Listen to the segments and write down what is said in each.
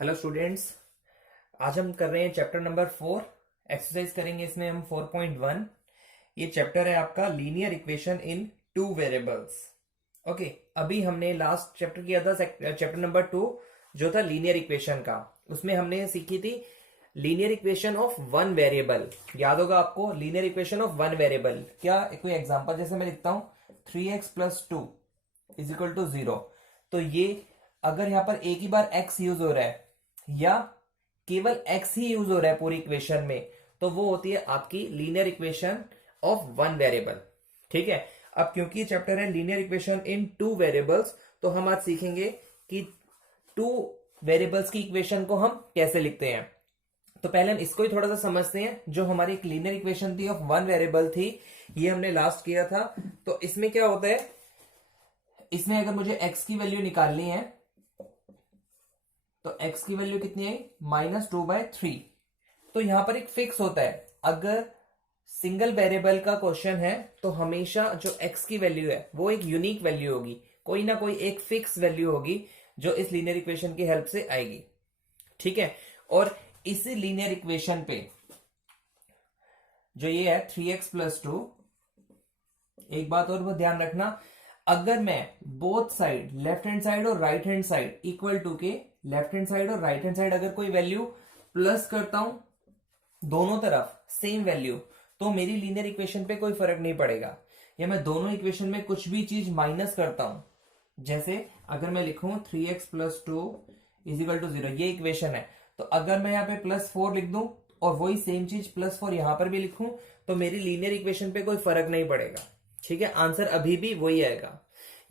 Hello students. आज हम कर रहे हैं चैप्टर नंबर 4। एक्सरसाइज करेंगे इसमें हम 4.1। ये चैप्टर है आपका linear equation in two variables. Okay, अभी हमने लास्ट चैप्टर किया था चैप्टर नंबर 2 जो था लीनियर इक्वेशन का। उसमें हमने सीखी थी linear equation of one variable. याद होगा आपको linear equation of one variable. क्या कोई एग्जांपल जैसे मैं लिखता हूं 3x + 2 = 0। तो ये अगर यहां पर एक ही बार x यूज हो रहा है या केवल x ही यूज हो रहा है पूरी इक्वेशन में, तो वो होती है आपकी linear equation of one variable. ठीक है। अब क्योंकि चैप्टर है linear equation in two variables, तो हम आज सीखेंगे कि टू वेरिएबल्स की इक्वेशन को हम कैसे लिखते हैं। तो पहले हम इसको ही थोड़ा सा समझते हैं। जो हमारी एक लीनियर इक्वेशन थी ऑफ वन वेरिएबल थी, ये हमने लास्ट किया था। तो इसमें क्या होता है, इसमें अगर मुझे x की वैल्यू निकालनी है तो x की वैल्यू कितनी आई -2/3। तो यहां पर एक फिक्स होता है, अगर सिंगल वेरिएबल का क्वेश्चन है तो हमेशा जो x की वैल्यू है वो एक यूनिक वैल्यू होगी, कोई ना कोई एक फिक्स वैल्यू होगी जो इस लीनियर इक्वेशन की हेल्प से आएगी। ठीक है। और इसी लीनियर इक्वेशन पे जो ये है 3x + 2, एक बात और वो ध्यान रखना, अगर मैं both side left hand side और right hand side equal to के लेफ्ट हैंड साइड और राइट हैंड साइड अगर कोई वैल्यू प्लस करता हूं, दोनों तरफ सेम वैल्यू, तो मेरी लीनियर इक्वेशन पे कोई फर्क नहीं पड़ेगा। या मैं दोनों इक्वेशन में कुछ भी चीज माइनस करता हूं, जैसे अगर मैं लिखूं 3x + 2 = 0, ये इक्वेशन है। तो अगर मैं यहाँ पे +4 लिख दूं और वही सेम चीज +4 यहां पर भी लिखूं, तो मेरी लीनियर इक्वेशन पे कोई फर्क नहीं पड़ेगा। ठीक है, आंसर अभी भी वही आएगा।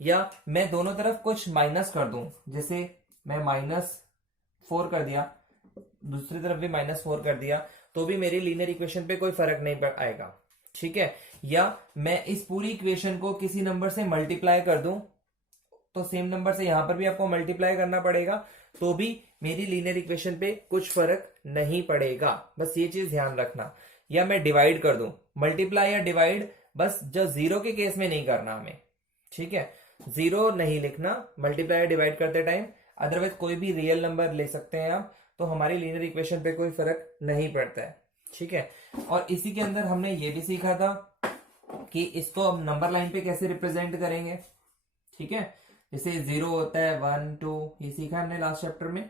या मैं दोनों तरफ कुछ माइनस कर दूं, जैसे मैं -4 कर दिया, दूसरी तरफ भी -4 कर दिया, तो भी मेरी लीनियर इक्वेशन पे कोई फर्क नहीं आएगा। ठीक है। या मैं इस पूरी इक्वेशन को किसी नंबर से मल्टीप्लाई कर दूं, तो सेम नंबर से यहां पर भी आपको मल्टीप्लाई करना पड़ेगा, तो भी मेरी लीनियर इक्वेशन पे कुछ फर्क नहीं पड़ेगा। बस ये चीज ध्यान रखना। या मैं डिवाइड कर दूं, मल्टीप्लाई या डिवाइड बस जो जीरो के केस में नहीं करना हमें। ठीक है, जीरो नहीं लिखना मल्टीप्लाई या डिवाइड करते टाइम, अदरवाइज कोई भी रियल नंबर ले सकते हैं आप, तो हमारी लीनियर इक्वेशन पे कोई फर्क नहीं पड़ता है। ठीक है। और इसी के अंदर हमने ये भी सीखा था कि इसको अब नंबर लाइन पे कैसे रिप्रेजेंट करेंगे। ठीक है, जैसे 0 होता है 1 2, ये सीखा हमने लास्ट चैप्टर में।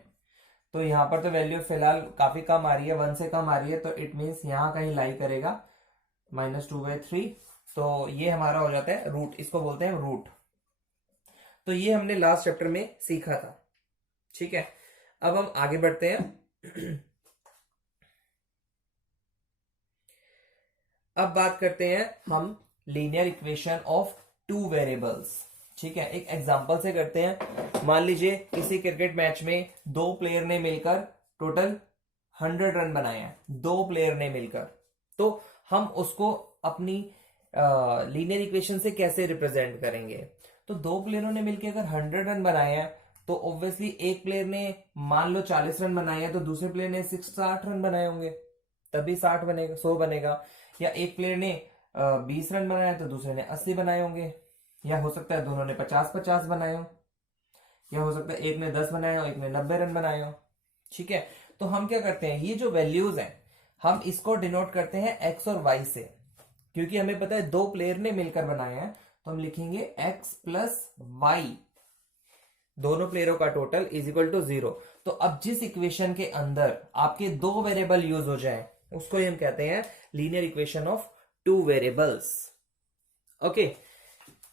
तो यहाँ पर तो वैल्यू फिलहाल काफी कम आ रही है, 1 से कम आ रही है, तो इट मीन्स यहाँ कहीं लाई करेगा -2/3। तो ये हमारा हो जाता है रूट, इसको बोलते हैं रूट। तो ये हमने लास्ट चैप्टर में सीखा था। ठीक है, अब हम आगे बढ़ते हैं। अब बात करते हैं हम linear equation of two variables. ठीक है, एक एग्जांपल से करते हैं। मान लीजिए किसी क्रिकेट मैच में दो प्लेयर ने मिलकर टोटल 100 रन बनाए हैं, दो प्लेयर ने मिलकर। तो हम उसको अपनी लीनियर इक्वेशन से कैसे रिप्रेजेंट करेंगे। तो दो प्लेयरों ने मिलकर अगर 100 रन बनाए हैं, तो ऑब्वियसली एक प्लेयर ने मान लो 40 रन बनाए हैं, तो दूसरे प्लेयर ने 60 रन बनाए होंगे, तभी 60 बनेगा, 100 बनेगा। या एक प्लेयर ने 20 रन बनाया तो दूसरे ने 80 बनाए होंगे। या हो सकता है दोनों ने 50-50 बनाए हो, या हो सकता है एक ने 10 बनाए हो, एक ने 90 रन बनाए हो। ठीक है, तो हम क्या करते हैं, ये जो वैल्यूज हैं हम इसको डिनोट करते हैं x और y से, क्योंकि हमें पता है दो प्लेयर ने मिलकर बनाए हैं, तो हम लिखेंगे x + y, दोनों प्लेयरों का टोटल = 0। तो अब जिस इक्वेशन के अंदर आपके दो वेरिएबल यूज हो जाए, उसको ही हम कहते हैं linear equation of two variables. Okay,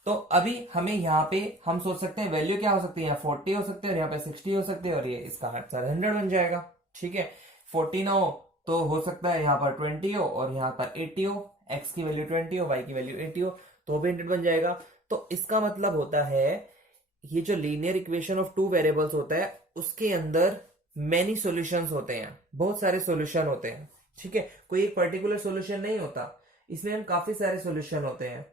तो अभी हमें यहाँ पे हम सोच सकते हैं वैल्यू क्या हो सकती है, यहाँ 40 हो सकते हैं और यहाँ पे 60 हो सकते हैं, और ये इसका आंसर 100 बन जाएगा। ठीक है, 40 ना हो तो हो सकता है यहाँ पर 20 हो और यहाँ पर 80 हो, x की वैल्यू 20 हो, y की वैल्यू 80 हो, तो भी 100 बन जाएगा। तो इसका मतलब होता है ये जो linear equation of two variables होता है, उसके अंदर मेनी सॉल्यूशंस होते हैं, बहुत सारे सॉल्यूशन होते हैं। ठीक है, कोई एक पर्टिकुलर सॉल्यूशन नहीं होता, इसमें हम काफी सारे सॉल्यूशन होते हैं।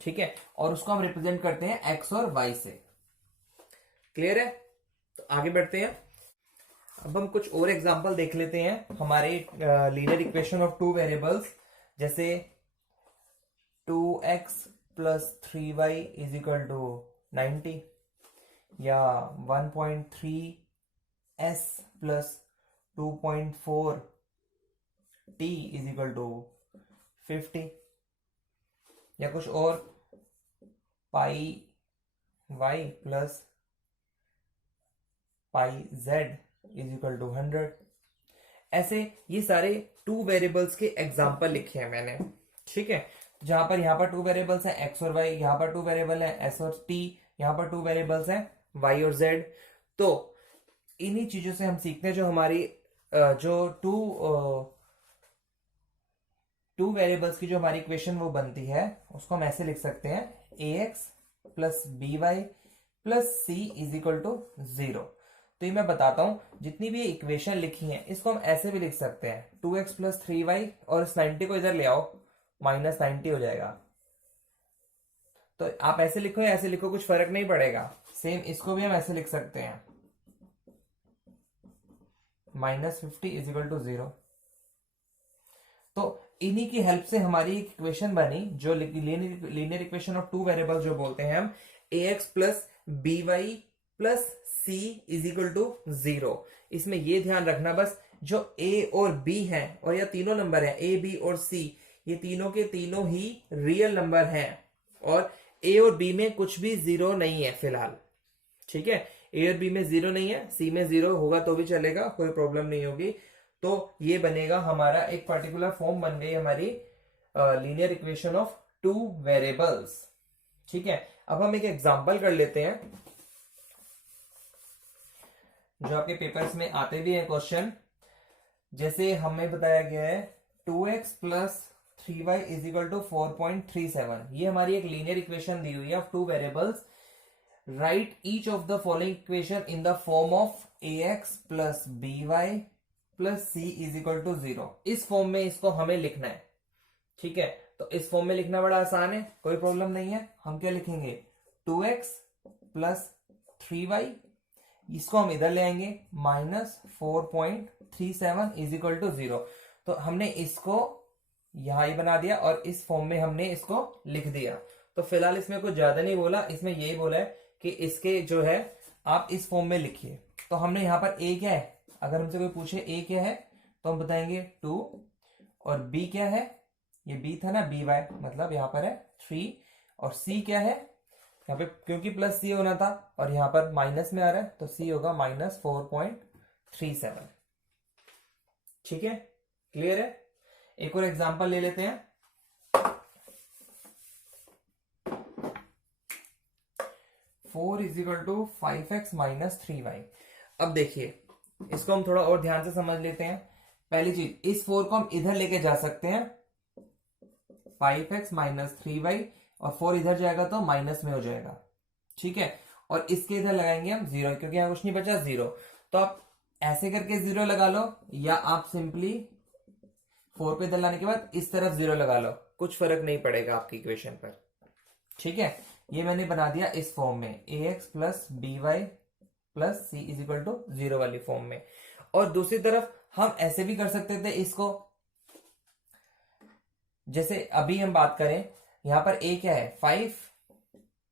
ठीक है, और उसको हम रिप्रेजेंट करते हैं x और y से। क्लियर है? तो आगे बढ़ते हैं। अब हम कुछ और एग्जांपल देख लेते हैं हमारे linear equation of two variables, जैसे 2x + 3y = 90, या 1.3s plus 2.4t is equal to 50, या कुछ और, pi y plus pi z is equal to 100। ऐसे ये सारे टू वेरिएबल्स के एग्जाम्पल लिखे हैं मैंने, ठीक है। जहां पर यहाँ पर टू वेरिएबल्स हैं x और y, यहाँ पर टू वेरिएबल है s और t, यहाँ पर टू वेरिएबल्स हैं y और z। तो इन्हीं चीजों से हम सीखते हैं जो हमारी जो टू वेरिएबल्स की जो हमारी इक्वेशन वो बनती है, उसको हम ऐसे लिख सकते हैं ax plus by plus c is equal to 0। तो ये मैं बताता हूं, जितनी भी इक्वेशन लिखी है इसको हम ऐसे भी लिख सकते हैं 2x प्लस 3y, और इस 90 को इधर ले आओ, माइनस 90 हो जाएगा। तो आप ऐसे लिखो या ऐसे लिखो, कुछ फर्क नहीं पड़ेगा। सेम इसको भी हम ऐसे लिख सकते हैं -50 इज इक्वल टू 0। तो इन्हीं की हेल्प से हमारी एक इक्वेशन बनी जो linear equation of two variables जो बोलते हैं हम, ax plus by plus c is equal to 0। इसमें ये ध्यान रखना बस, जो a और b हैं, और यह तीनों नंबर हैं a b और c, ये तीनों के तीनों ही रियल नंबर हैं, और a और b में कुछ भी जीरो नहीं है फिलहाल, ठीक है। a और b में जीरो नहीं है, c में जीरो होगा तो भी चलेगा, कोई प्रॉब्लम नहीं होगी। तो ये बनेगा हमारा एक पर्टिकुलर फॉर्म, बन गई हमारी linear equation of two variables, ठीक है। अब हम एक एग्जांपल कर लेते हैं जो आपके पेपर्स में आते भी हैं क्वेश्चन। जैसे हमें बताया गया है 2x plus 3y is equal to 4.37, ये हमारी एक लीनियर इक्वेशन दी हुई है of two variables. Write each of the following equation in the form of ax plus by plus c is equal to 0। इस फॉर्म में इसको हमें लिखना है, ठीक है। तो इस फॉर्म में लिखना बड़ा आसान है, कोई प्रॉब्लम नहीं है। हम क्या लिखेंगे, 2x प्लस 3y, इसको हम इधर ले आएंगे, माइनस 4.37 इज इक्वल टू 0। तो हमने इसको यहां ही बना दिया और इस फॉर्म में हमने इसको लिख दिया। तो फिलहाल इसमें कुछ ज्यादा नहीं बोला, इसमें यही बोला है कि इसके जो है आप इस फॉर्म में लिखिए। तो हमने यहां पर a क्या है, अगर हमसे कोई पूछे a क्या है तो हम बताएंगे 2, और b क्या है, ये b था ना, by मतलब यहां पर है 3, और c क्या है, यहाँ पे क्योंकि प्लस c होना था और यहाँ पर माइनस में आ रहा है तो c होगा -4.37, ठीक है। क्लियर है। एक और एग्जांपल ले लेते हैं। 4 is equal to 5x minus 3y। अब देखिए इसको हम थोड़ा और ध्यान से समझ लेते हैं। पहली चीज, इस 4 को हम इधर लेके जा सकते हैं, 5x माइनस 3y, और 4 इधर जाएगा तो माइनस में हो जाएगा, ठीक है। और इसके इधर लगाएंगे हम 0, क्योंकि यहां कुछ नहीं बचा 0। तो आप ऐसे करके 0 लगा लो, या आप सिंपली 4 को इधर लाने के बाद इस तरफ 0 लगा लो, कुछ फर्क नहीं पड़ेगा आपकी इक्वेशन पर, ठीक है। ये मैंने बना दिया इस फॉर्म में, ax plus by plus c is equal to 0 वाली फॉर्म में। और दूसरी तरफ हम ऐसे भी कर सकते थे इसको, जैसे अभी हम बात करें, यहां पर a क्या है 5,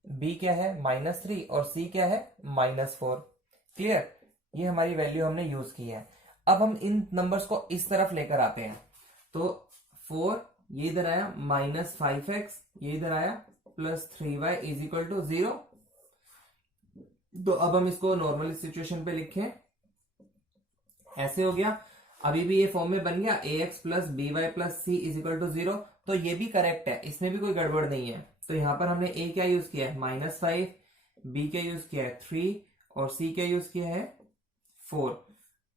b क्या है -3, और c क्या है -4। क्लियर, ये हमारी वैल्यू हमने यूज की है। अब हम इन नंबर्स को इस तरफ लेकर आते हैं, तो 4 ये इधर आया, -5x ये इधर आया, plus 3y is equal to 0। तो अब हम इसको नॉर्मल सिचुएशन पे लिखें, ऐसे हो गया। अभी भी ये फॉर्म में बन गया, ax plus by plus c is equal to 0। तो ये भी करेक्ट है, इसमें भी कोई गड़बड़ नहीं है। तो यहां पर हमने a क्या यूज किया है -5, b क्या यूज किया है 3, और c क्या यूज किया है 4।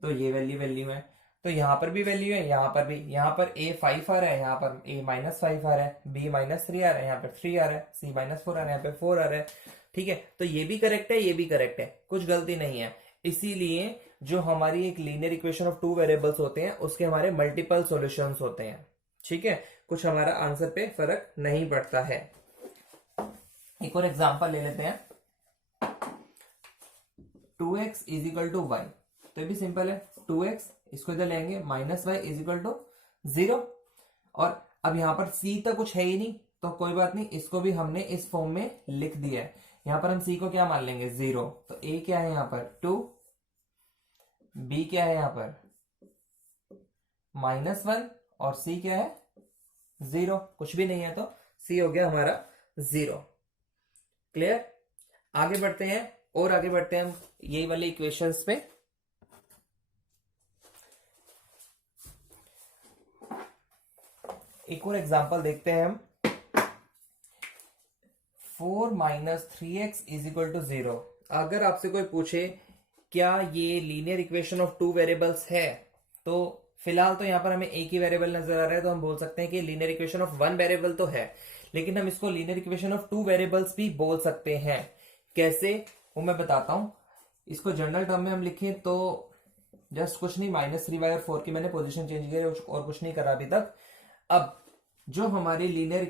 तो ये वैल्यू है, तो यहां पर भी वैल्यू है, यहां पर भी। यहां पर a 5 आ रहा है, यहां पर a -5 आ रहा है, b -3 आ रहा है, यहां पर 3 आ रहा है, c -4 आ रहा है, यहाँ पे 4 आ रहा है, ठीक है। तो ये भी करेक्ट है, ये भी करेक्ट है, कुछ गलती नहीं है। इसीलिए जो हमारी एक linear equation of two variables होते हैं उसके हमारे मल्टीपल सॉल्यूशंस होते हैं, ठीक है। कुछ हमारा आंसर पे फर्क नहीं पड़ता है। एक और एग्जांपल ले लेते हैं, 2x is equal to y। तो ये भी सिंपल है, 2x इसको इधर लेंगे, -y इज इक्वल टू 0। और अब यहां पर c तक कुछ है ही नहीं, तो कोई बात नहीं, इसको भी हमने इस फॉर्म में लिख दिया है। यहां पर हम सी को क्या मान लेंगे 0, तो ए क्या है यहां पर 2, बी क्या है यहां पर -1 और सी क्या है 0, कुछ भी नहीं है तो सी हो गया हमारा 0। क्लियर। आगे बढ़ते हैं और आगे बढ़ते हैं हम यही वाले इक्वेशंस पे। एक और एग्जांपल देखते हैं हम। 4 - 3x = 0। अगर आपसे कोई पूछे क्या ये linear equation of two variables है, तो फिलहाल तो यहां पर हमें एक ही वेरिएबल नजर आ रहा है, तो हम बोल सकते हैं कि linear equation of one variable तो है, लेकिन हम इसको linear equation of two variables भी बोल सकते हैं। कैसे, वो मैं बताता हूं। इसको जनरल टर्म में हम लिखें तो जस्ट कुछ नहीं, -3y और 4 की मैंने पोजीशन चेंज की और कुछ नहीं करा अभी तक। अब जो हमारी linear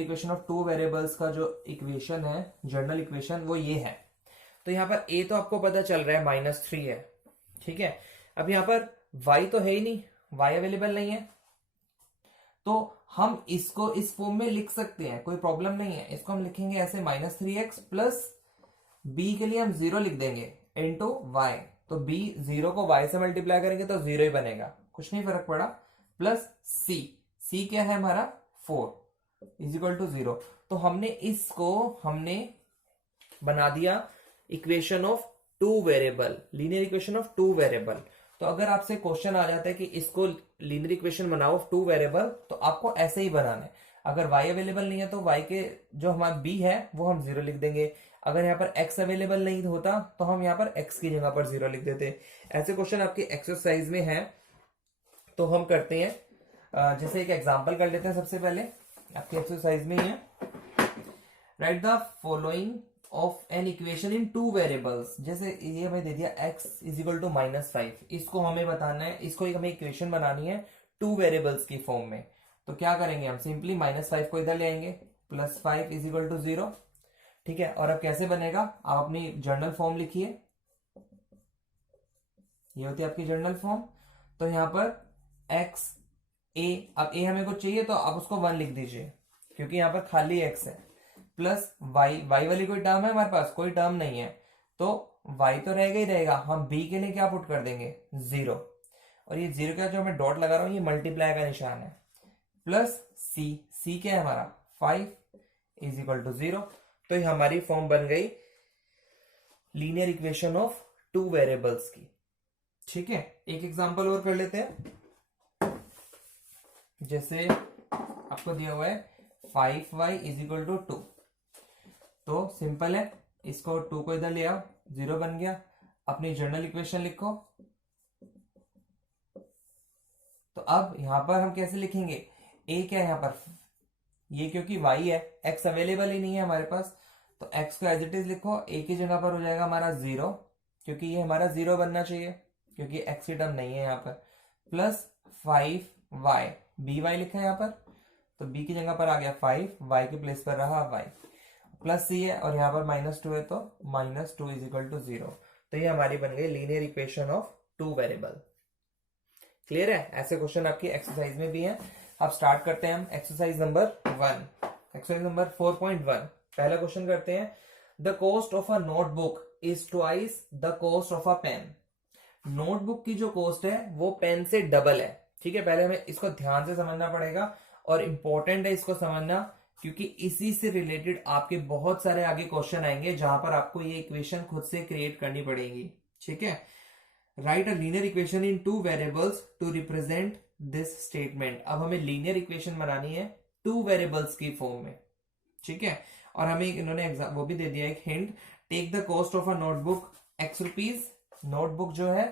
equation of two variables का जो इक्वेशन है, जनरल इक्वेशन, वो ये है। तो यहां पर a तो आपको पता चल रहा है -3 है, ठीक है। अब यहां पर y तो है ही नहीं, y अवेलेबल नहीं है, तो हम इसको इस फॉर्म में लिख सकते हैं, कोई प्रॉब्लम नहीं है। इसको हम लिखेंगे ऐसे -3x प्लस b के लिए हम 0 लिख देंगे इंटू y, तो b 0 को y से मल्टीप्लाई करेंगे तो 0 ही बनेगा, कुछ नहीं फर्क पड़ा, प्लस c क्या है हमारा 4 = 0। तो हमने बना दिया equation of two variable, linear equation of two variable. तो अगर आपसे क्वेश्चन आ जाता है कि इसको लीनियर इक्वेशन बनाओ ऑफ टू वेरिएबल, तो आपको ऐसे ही बनाना है। अगर y अवेलेबल नहीं है तो y के जो हमारा b है वो हम 0 लिख देंगे। अगर यहाँ पर x अवेलेबल नहीं होता तो हम यहाँ पर x की जगह पर 0 लिख देते। ऐसे क्वेश्चन आपके एक्सरसाइज में है, तो हम करते हैं। जैसे एक एग्जांपल कर लेते हैं। सबसे पहले आपके एक्सरसाइज में ही है, right the following of an equation in two variables. जैसे ये हमें दे दिया x = -5, इसको हमें बताना है, इसको हमें इक्वेशन बनानी है टू वेरिएबल्स की फॉर्म में। तो क्या करेंगे हम, सिंपली -5 को इधर ले आएंगे, +5 = 0, ठीक है। और अब कैसे बनेगा, आप अपनी जर्नल फॉर्म लिखिए, ये होती है आपकी जर्नल फॉर्म। तो यहां पर x a, अब a हमें को चाहिए तो आप उसको 1 लिख दीजिए, क्योंकि यहां पर खाली x है, प्लस y वाली कोई टर्म है हमारे पास, कोई टर्म नहीं है, तो y तो रहेगा ही रहेगा। हम b के लिए क्या पुट कर देंगे 0, और ये 0 का जो मैं डॉट लगा रहा हूं ये मल्टीप्लाई का निशान है, प्लस c क्या है हमारा 5 = 0। तो ये हमारी फॉर्म बन गई linear equation of two variables की, ठीक है। एक एग्जांपल और कर लेते हैं। जैसे आपको दिया हुआ है 5y = 2, तो सिंपल है, इसको 2 को इधर ले आओ, 0 बन गया। अपनी जनरल इक्वेशन लिखो। तो अब यहां पर हम कैसे लिखेंगे, a क्या है यहां पर, ये क्योंकि y है, x अवेलेबल ही नहीं है हमारे पास, तो x को एज इट इज लिखो, a की जगह पर हो जाएगा हमारा 0, क्योंकि ये हमारा 0 बनना चाहिए, क्योंकि x की टर्म नहीं है यहाँ पर, प्लस 5y, by लिखा है यहाँ पर, तो b की जगह पर आ गया 5, y के प्लेस पर रहा y, प्लस c है, और यहाँ पर -2 है तो -2 = 0। तो ये हमारी बन गई linear equation of two variable. Clear है। ऐसे क्वेश्चन आपकी एक्सरसाइज में भी हैं। अब स्टार्ट करते हैं हम एक्सरसाइज नंबर 1, एक्सरसाइज नंबर 4.1। पहला क्वेश्चन करते हैं, the cost of a notebook is twice the cost of a pen. Notebook की जो कॉस्ट है वो पेन से डबल है, ठीक है। पहले हमें इसको ध्यान से समझना पड़ेगा, और इंपॉर्टेंट है इसको समझना, क्योंकि इसी से रिलेटेड आपके बहुत सारे आगे क्वेश्चन आएंगे जहां पर आपको ये इक्वेशन खुद से क्रिएट करनी पड़ेगी, ठीक है। Write a linear equation in two variables to represent this statement. अब हमें लीनियर इक्वेशन बनानी है टू वेरिएबल्स की फॉर्म में, ठीक है। और हमें इन्होंने वो भी दे दिया एक hint, take the cost of a notebook x rupees. नोटबुक जो है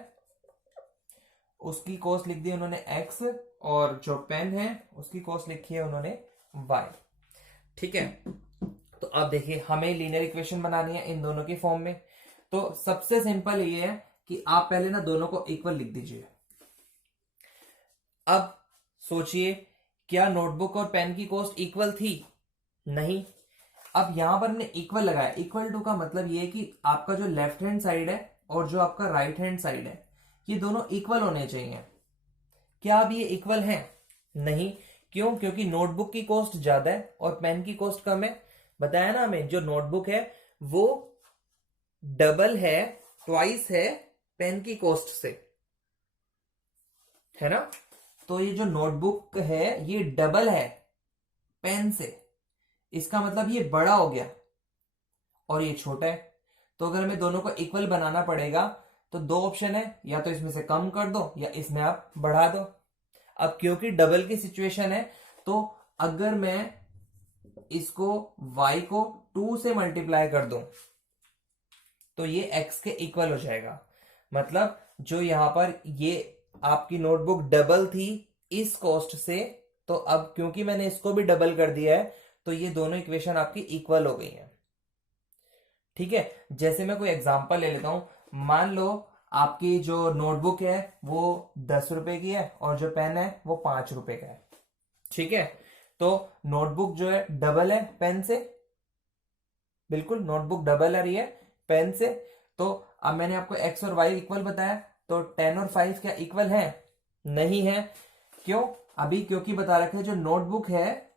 उसकी कॉस्ट लिख दी उन्होंने x, और जो पेन है उसकी कॉस्ट लिखी है उन्होंने y, ठीक है। तो अब देखिए हमें लीनियर इक्वेशन बनानी है इन दोनों की फॉर्म में। तो सबसे सिंपल ये है कि आप पहले ना दोनों को इक्वल लिख दीजिए। अब सोचिए, क्या नोटबुक और पेन की कॉस्ट इक्वल थी? नहीं। अब यहां पर हमने इक्वल लगाया, इक्वल टू का मतलब ये है कि आपका जो लेफ्ट हैंड साइड है और जो आपका राइट हैंड साइड है ये दोनों इक्वल होने चाहिए। क्या अब ये इक्वल हैं? नहीं। क्यों? क्योंकि नोटबुक की कॉस्ट ज्यादा है और पेन की कॉस्ट कम है। बताया ना हमें, जो नोटबुक है वो डबल है, ट्वाइस है पेन की कॉस्ट से, है ना। तो ये जो नोटबुक है ये डबल है पेन से, इसका मतलब ये बड़ा हो गया और ये छोटा है। तो अगर हमें दोनों को इक्वल बनाना पड़ेगा तो दो ऑप्शन है, या तो इसमें से कम कर दो या इसमें आप बढ़ा दो। अब क्योंकि डबल की सिचुएशन है तो अगर मैं इसको y को 2 से मल्टीप्लाई कर दूं तो ये x के इक्वल हो जाएगा। मतलब जो यहां पर ये आपकी नोटबुक डबल थी इस कॉस्ट से, तो अब क्योंकि मैंने इसको भी डबल कर दिया है तो ये दोनों इक्वेशन आपकी इक्वल हो गई हैं। ठीक है, जैसे मैं कोई एग्जांपल ले लेता हूं। मान लो आपकी जो नोटबुक है वो 10 रुपए की है और जो पेन है वो 5 रुपए का है। ठीक है, तो नोटबुक जो है डबल है पेन से, बिल्कुल नोटबुक डबल आ रही है पेन से। तो अब मैंने आपको x और y इक्वल बताया, तो 10 और 5 क्या इक्वल है? नहीं है। क्यों? अभी क्योंकि बता रखा है जो नोटबुक है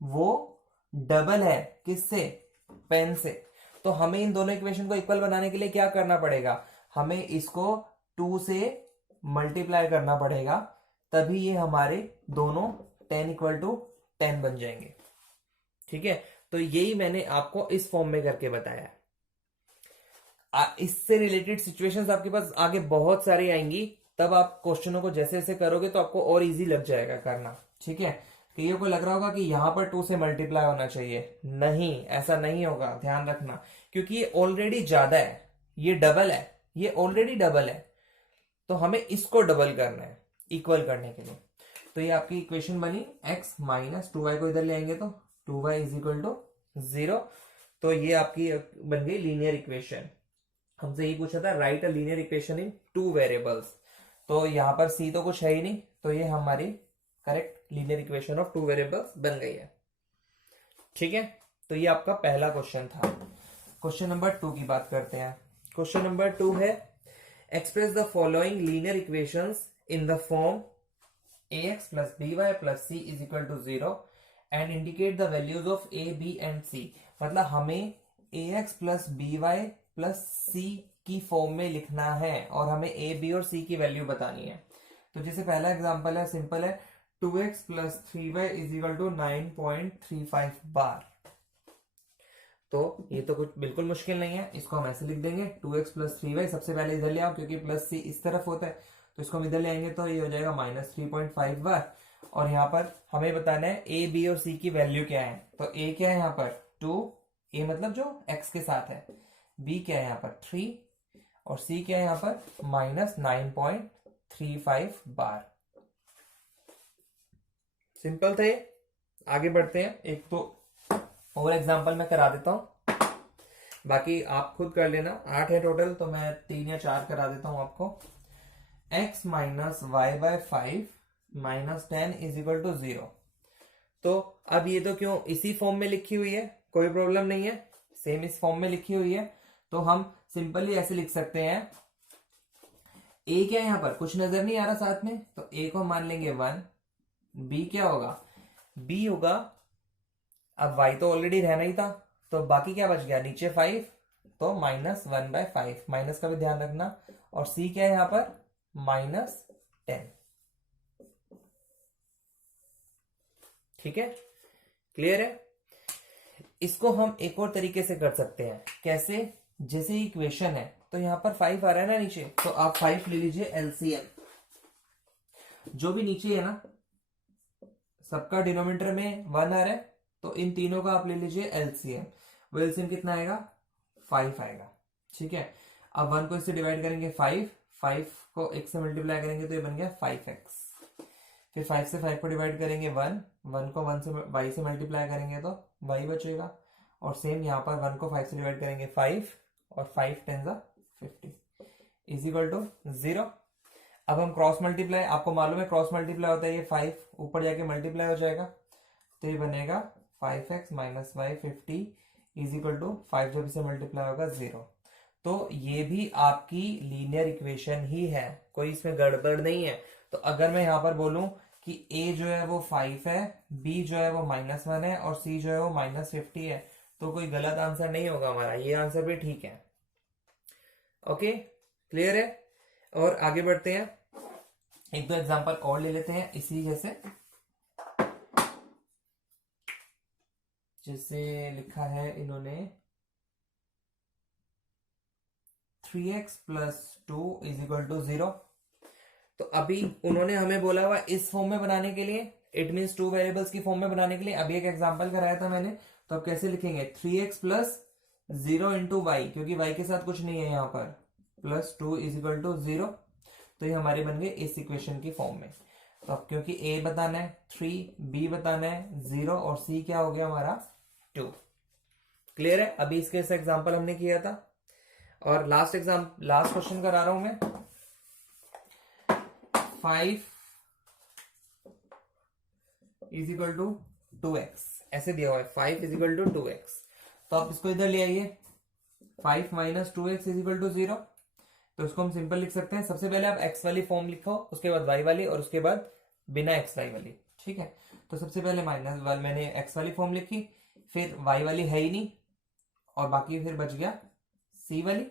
वो डबल है किससे? पेन से। तो हमें इन दोनों इक्वेशन को इक्वल बनाने के लिए क्या करना पड़ेगा? हमें इसको 2 से मल्टीप्लाई करना पड़ेगा, तभी ये हमारे दोनों 10 इक्वल टू 10 बन जाएंगे। ठीक है, तो यही मैंने आपको इस फॉर्म में करके बताया। इससे रिलेटेड सिचुएशंस आपके पास आगे बहुत सारी आएंगी, तब आप क्वेश्चनों को जैसे जैसे करोगे तो आपको और इजी लग जाएगा करना। ठीक है, कईयों को लग रहा होगा कि यहां पर 2 से मल्टीप्लाई होना चाहिए, नहीं, ऐसा नहीं होगा, ध्यान रखना, क्योंकि ये ऑलरेडी ज्यादा है, ये डबल है, ये ऑलरेडी डबल है, तो हमें इसको डबल करना है इक्वल करने के लिए। तो ये आपकी इक्वेशन बनी, x माइनस 2y को इधर ले आएंगे तो 2y इज इक्वल टू 0। तो ये आपकी बन गई लीनियर इक्वेशन। हमसे ये पूछा था right a linear equation in 2 variables, तो यहां पर c तो कुछ है ही नहीं, तो ये हमारी correct linear equation of 2 variables बन गई है। ठीक है, तो ये आपका पहला क्वेश्चन था। क्वेश्चन नंबर 2 की बात करते हैं। क्वेश्चन नंबर 2 है, express the following linear equations in the form ax plus by plus c is equal to 0 and indicate the values of a, b and c। मतलब हमें ax plus by plus c की form में लिखना है और हमें a, b और c की वैल्यू बतानी है। तो जैसे पहला एग्जांपल है, सिंपल है, 2x plus 3y is equal to 9.35 बार। तो ये तो कुछ बिल्कुल मुश्किल नहीं है, इसको हम ऐसे लिख देंगे 2x plus 3y। सबसे पहले इधर ले आओ क्योंकि प्लस c इस तरफ होता है, तो इसको हम इधर ले आएंगे तो ये हो जाएगा -3.5 बार। और यहाँ पर हमें बताना है a, b और c की वैल्यू क्या है। तो a क्या है यहाँ पर 2, a मतलब जो x के साथ है, b क्या है यहाँ पर 3 और c क्या है यहाँ पर -9.35 बार। सिंपल थे। आगे बढ़ते हैं, एक तो और एग्जांपल मैं करा देता हूं, बाकी आप खुद कर लेना। 8 है टोटल, तो मैं 3 या 4 करा देता हूं आपको। x minus Y by 5 minus 10 is equal to 0। तो अब ये तो क्यों इसी फॉर्म में लिखी हुई है, कोई प्रॉब्लम नहीं है, सेम इस फॉर्म में लिखी हुई है, तो हम सिंपली ऐसे लिख सकते हैं। a क्या है यहाँ पर, कुछ नजर नहीं आ रहा साथ में, तो a को मान लेंगे 1। b क्या होगा, b होगा, अब y तो ऑलरेडी रहना ही था, तो बाकी क्या बच गया नीचे 5, तो -1/5, माइनस का भी ध्यान रखना। और c क्या है यहाँ पर -10। ठीक है, क्लियर है। इसको हम एक और तरीके से कर सकते हैं, कैसे? जैसे इक्वेशन है तो यहां पर 5 आ रहा है ना नीचे, तो आप 5 ले लीजिए एलसीएम। जो भी नीचे है ना सबका डिनोमिनेटर में 1 आ रहा है, तो इन तीनों का आप ले लीजिए एलसीएम। वो एलसीएम कितना आएगा 5 आएगा। ठीक है, अब 1 को इससे डिवाइड करेंगे 5 को x से मल्टीप्लाई करेंगे तो ये बन गया 5x। फिर 5 से 5 को डिवाइड करेंगे 1 को 1 से y से मल्टीप्लाई करेंगे तो y बचेगा। और सेम यहाँ पर 1 को 5 से डिवाइड करेंगे 5 और 5 10 50 इज इक्वल टू 0। अब हम क्रॉस मल्टीप्लाई, आपको मालूम है क्रॉस मल्टीप्लाई होता है, ये 5 ऊपर जाके मल्टीप्लाई हो जाएगा, तो ये बनेगा 5x minus Y 50 is equal to 5 जब इसे मल्टीप्लाई होगा 0। तो ये भी आपकी लीनियर इक्वेशन ही है, कोई इसमें गड़बड़ नहीं है। तो अगर मैं यहां पर बोलूं कि a जो है वो 5 है, b जो है वो -1 है और c जो है वो -50 है, तो कोई गलत आंसर नहीं होगा हमारा, ये आंसर भी ठीक है। ओके, क्लियर है। और आगे बढ़ते हैं, एक दो एग्जांपल और ले लेते हैं इसी जैसे। जैसे लिखा है इन्होंने 3x + 2 = 0। तो अभी उन्होंने हमें बोला हुआ इस फॉर्म में बनाने के लिए, इट मीन्स 2 वेरिएबल्स की फॉर्म में बनाने के लिए। अभी एक एग्जांपल कराया था मैंने, तो अब कैसे लिखेंगे, 3x + 0 × y, क्योंकि y के साथ कुछ नहीं है यहाँ पर, +2 = 0। तो ये हमारे बन गए इस इक्वेशन की फॉर्म में। तो अब क्योंकि a बताना है 3, b बताना है 0 और c क्या हो गया हमारा 2। क्लियर है। अभी इसके से एग्जांपल हमने किया था। और लास्ट क्वेश्चन करा रहा हूं मैं। 5 = 2x, ऐसे दिया हुआ है 5 = 2x। तो आप इसको इधर ले आइए, 5 - 2x = 0। तो इसको हम सिंपल लिख सकते हैं। सबसे पहले आप x वाली फॉर्म लिखो, उसके बाद y वाली, और उसके बाद बिना x y वाली। ठीक है, तो सबसे पहले मैंने x वाली फॉर्म लिखी, फिर y वाली है ही नहीं, और बाकी फिर बच गया c वाली।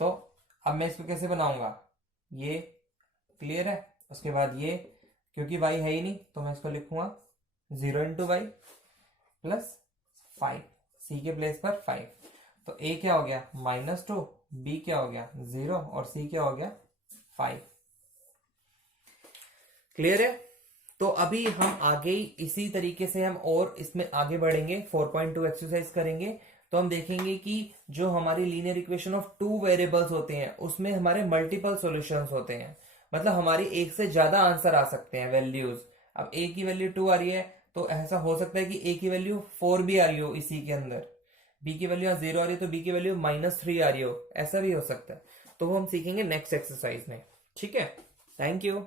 तो अब मैं इसको कैसे बनाऊंगा, ये क्लियर है। उसके बाद ये, क्योंकि y है ही नहीं तो मैं इसको लिखूंगा 0 × y + 5, c के प्लेस पर 5। तो a क्या हो गया -2, b क्या हो गया 0 और c क्या हो गया 5। क्लियर है। तो अभी हम आगे इसी तरीके से हम और इसमें आगे बढ़ेंगे, 4.2 एक्सरसाइज करेंगे। तो हम देखेंगे कि जो हमारी लीनियर इक्वेशन ऑफ 2 वेरिएबल्स होते हैं उसमें हमारे मल्टीपल सॉल्यूशंस होते हैं, मतलब हमारी एक से ज्यादा आंसर आ सकते हैं वैल्यूज। अब a की वैल्यू 2 आ रही है, तो ऐसा हो सकता है कि a की वैल्यू 4 भी आ रही हो इसी के अंदर, b की वैल्यू 0 आ रही है तो b की वैल्यू -3 आ रही हो, ऐसा भी हो सकता है। तो वो हम सीखेंगे नेक्स्ट एक्सरसाइज में। ठीक है, थैंक यू।